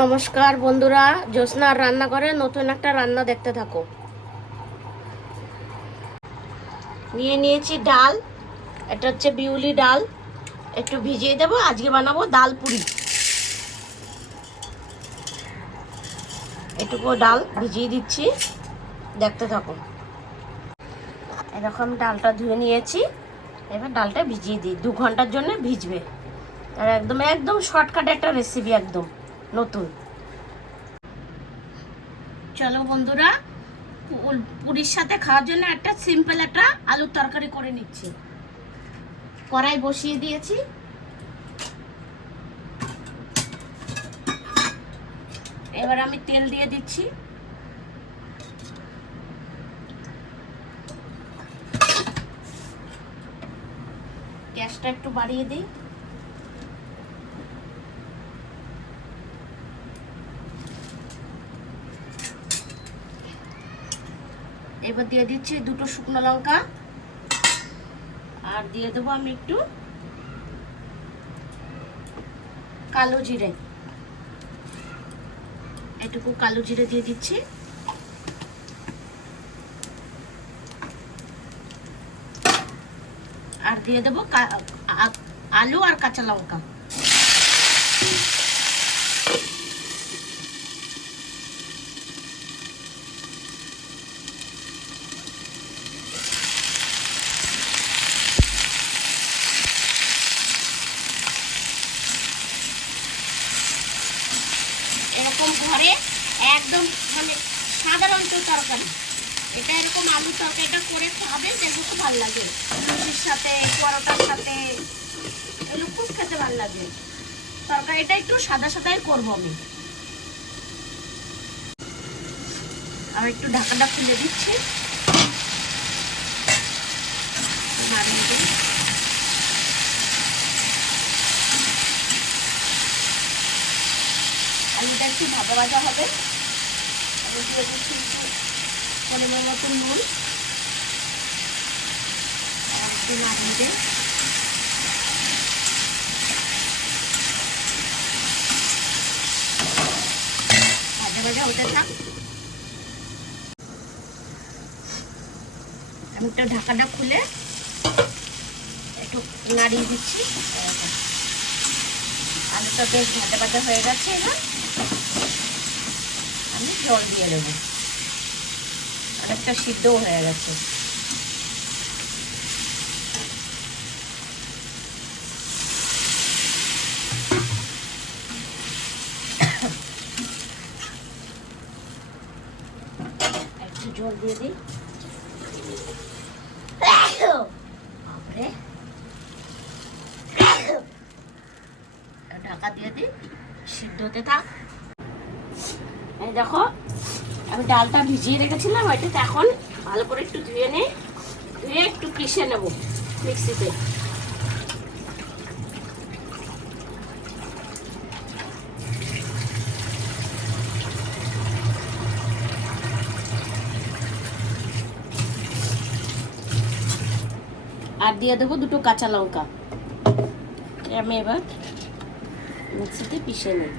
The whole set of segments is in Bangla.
নমস্কার বন্ধুরা, জ্যোৎস্নার রান্নাঘরে নতুন একটা রান্না দেখতে থাকো। নিয়েছি ডাল। এটা হচ্ছে বিউলি ডাল, একটু ভিজিয়ে দেবো। আজকে বানাবো ডাল পুরি। এটুকু ডাল ভিজিয়ে দিচ্ছি, দেখতে থাকো। এরকম ডালটা ধুয়ে নিয়েছি। এবার ডালটা ভিজিয়ে দিই, 2 ঘন্টার জন্য ভিজবে। আর একদম একদম শর্টকাট একটা রেসিপি, একদম নতুন। চলো বন্ধুরা, পুরির সাথে খাওয়ার জন্য একটা সিম্পল একটা আলুর তরকারি করে নিচ্ছি। কড়াই বসিয়ে দিয়েছি। এবার আমি তেল দিয়ে দিচ্ছি। গ্যাসটা একটু বাড়িয়ে দিই। এবার দিয়ে দিচ্ছি 2টো শুকনো লঙ্কা, আর দিয়ে দেবো আমি একটু কালো জিরে। এটুকু কালো জিরে দিয়ে দিচ্ছি। আর দিয়ে দেবো আলু আর কাঁচা লঙ্কা। এরকম ঘরে একদম মানে সাধারণ তরকারি, এটা এরকম আলুর তরকারিটা করে খাবেন, দেখো খুব ভালো লাগে। লুচির সাথে, পরোটার সাথে এগুলো খুব খেতে ভালো লাগে। তরকারিটা একটু সাদা সাদাই করবো আমি। আমি একটু ঢাকাটা খুলে দিচ্ছি। আলুটা একটু ভাজা ভাজা হবে। আমি দিয়ে দিচ্ছি একটু পরিমাণ মতো নুন, আর একটু নাড়িয়ে দিই। ভাজা ভাজা হতে থাক। আমি একটু ঢাকাটা খুলে একটু নাড়িয়ে দিচ্ছি। আলুটা বেশ ভাজা ভাজা হয়ে গেছে। এবার আমি জল দিয়ে দেবো। অনেকটা সিদ্ধও হয়ে গেছে। একটু জল দিয়ে দিই। ঢাকা দিয়ে দিই, সিদ্ধ হতে থাক। এই দেখো, আমি ডালটা ভিজিয়ে রেখেছিলাম, ওইটাতে এখন ভালো করে একটু ধুয়ে নেই। ধুয়ে একটু পিষে নেব মিক্সিতে। আর দিয়ে দেবো 2টো কাঁচা লঙ্কা। আমি এবার মিক্সিতে পিষে নিই।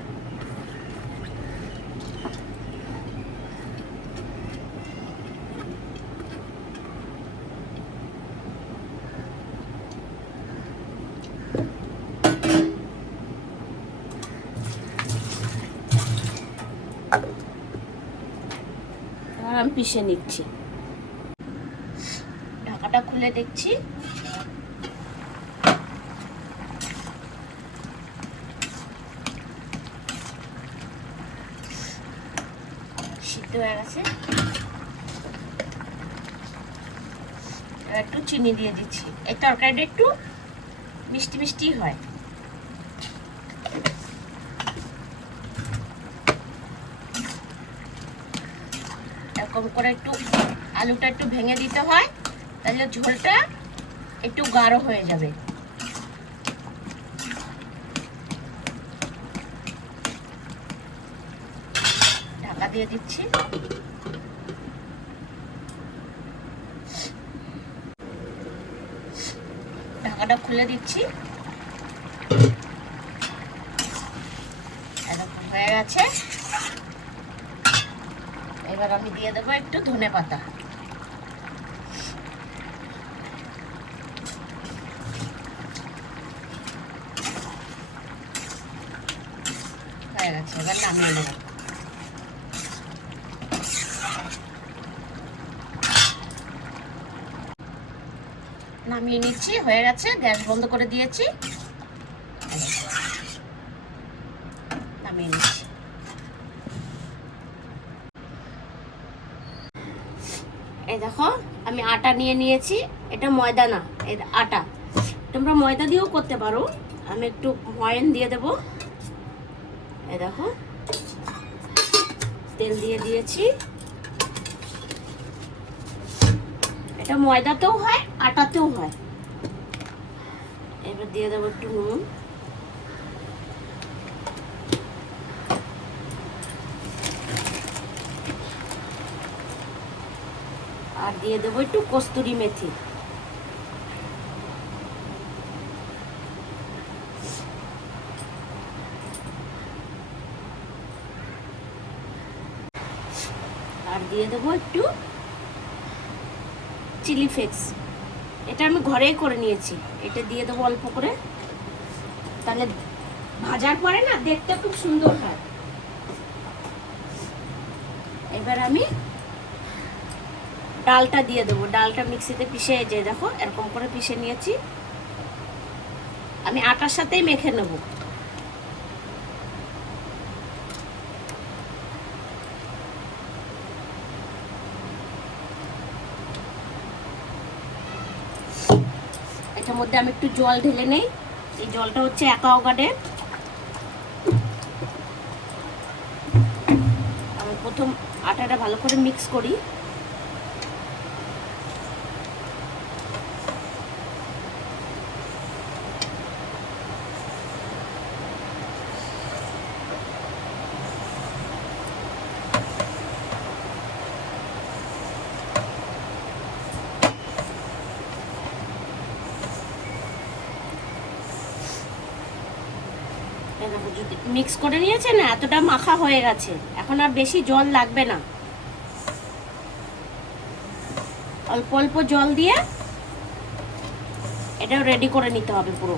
এবার আমি পিষে নিচ্ছি। ঢাকাটা খুলে দেখছি। সিদ্ধ হয়ে গেছে। একটু চিনি দিয়ে দিচ্ছি। এই তরকারিটা একটু মিষ্টি মিষ্টি হয়। এরকম করে একটু আলুটা একটু ভেঙে দিতে হয়, তাহলে ঝোলটা একটু গাঢ় হয়ে যাবে। ঢাকা দিয়ে দিচ্ছি। ঢাকাটা খুলে দিচ্ছি। হয়ে গেছে। এবার আমি দিয়ে দেবো একটু ধনেপাতা। হয়ে গেছে, এবার নামিয়ে নেব। নামিয়ে নিচ্ছি, হয়ে গেছে, গ্যাস বন্ধ করে দিয়েছি। নামিয়ে নিচ্ছি। এই দেখো আমি আটা নিয়ে নিয়েছি, এটা ময়দা না, এটা আটা। তোমরা ময়দা দিয়েও করতে পারো। আমি একটু ময়ান দিয়ে দেব। এই দেখো তেল দিয়ে দিয়েছি। এটা ময়দাতেও হয়, আটাতেও হয়। এবার দিয়ে দেবো একটু নুন। আর দিয়ে দেবো একটু কস্তুরি মেথি। আর দিয়ে দেবো একটু চিলি ফ্লেক্স। এটা আমি ঘরেই করে নিয়েছি। এটা দিয়ে দেবো অল্প করে, তাহলে ভাজার পরে না দেখতে খুব সুন্দর হয়। এবার আমি ডালটা দিয়ে দেবো। ডালটা মিক্সিতে পিষে, যে দেখো এরকম করে পিষে নিয়েছি। আমি আটার সাথেই মেখে নেব। এটার মধ্যে আমি একটু জল ঢেলে নেই। এই জলটা হচ্ছে অ্যাকোয়াগার্ডের। আমি প্রথম আটাটা ভালো করে মিক্স করি। যদি মিক্স করে নিয়েছে না, এতটা মাখা হয়ে গেছে, এখন আর বেশি জল লাগবে না। অল্প অল্প জল দিয়ে এটাও রেডি করে নিতে হবে পুরো।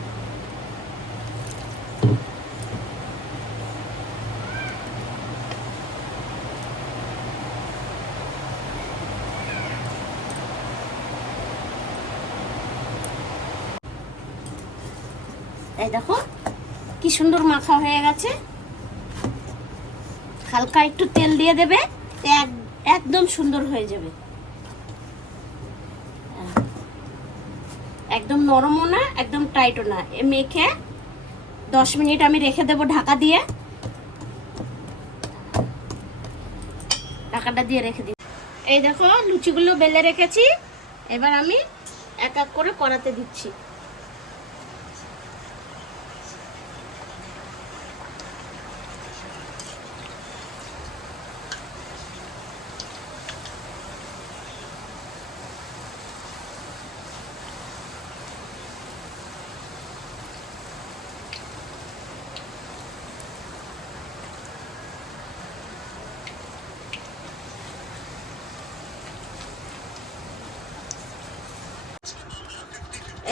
এই দেখো কি সুন্দর মাখা হয়ে গেছে। হালকা একটু তেল দিয়ে দেবে, একদম সুন্দর হয়ে যাবে। একদম নরমও না, একদম টাইটও না। এ মেখে 10 মিনিট আমি রেখে দেবো ঢাকা দিয়ে। ঢাকাটা দিয়ে রেখে দিই। এই দেখো লুচিগুলো বেলে রেখেছি। এবার আমি এক এক করে কড়াতে দিচ্ছি।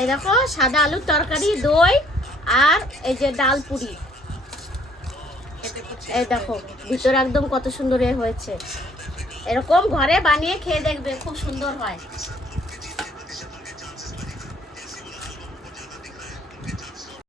এই দেখো সাদা আলুর তরকারি, দই আর এই যে ডাল পুরি। এই দেখো ভিতরে একদম কত সুন্দর হয়েছে। এরকম ঘরে বানিয়ে খেয়ে দেখবে, খুব সুন্দর হয়।